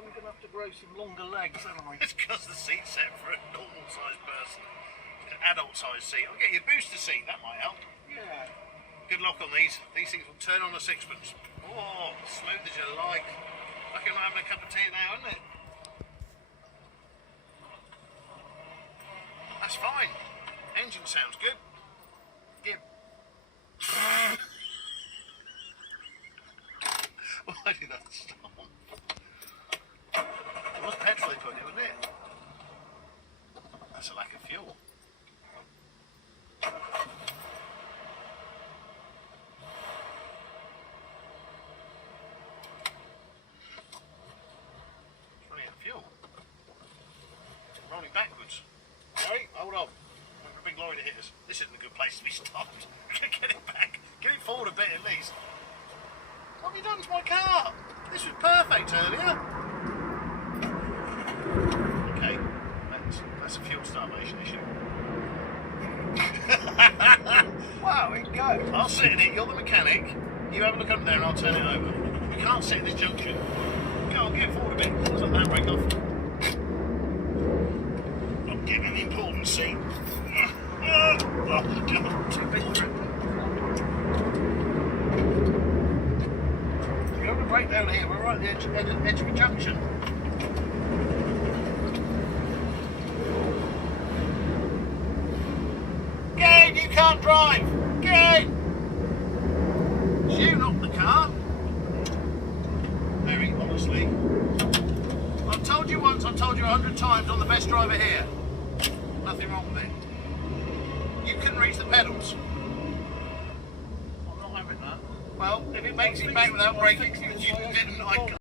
I'm going to have to grow some longer legs, aren't I? It's because the seat's set for a normal sized person. An adult sized seat. I'll get you a booster seat, that might help. Yeah. Good luck on these. These things will turn on a sixpence. Oh, smooth as you like. Like I'm having a cup of tea now, isn't it? That's fine. Engine sounds good. Give. Why did that stop? It was petrol they put in, wasn't it? That's a lack of fuel. Running out of fuel. Rolling backwards. Sorry, hold on. Wait for a big lorry to hit us. This isn't a good place to be stopped. Get it back. Get it forward a bit at least. What have you done to my car? This was perfect earlier. Okay, that's a fuel starvation issue. Wow, it goes. I'll sit in it, you're the mechanic. You have a look up there and I'll turn it over. We can't sit in this junction. Go on, get forward a bit. Let's let the handbrake off. I'm getting the important seat. Too big for it. We're going to break down here. We're right at the edge of a junction. Gabe, you can't drive! Gabe! It's you, not the car. Very honestly. I've told you once, I've told you 100 times, I'm the best driver here. Nothing wrong with it. You couldn't reach the pedals. I'm not having that. Well, if it makes it back without braking, you didn't,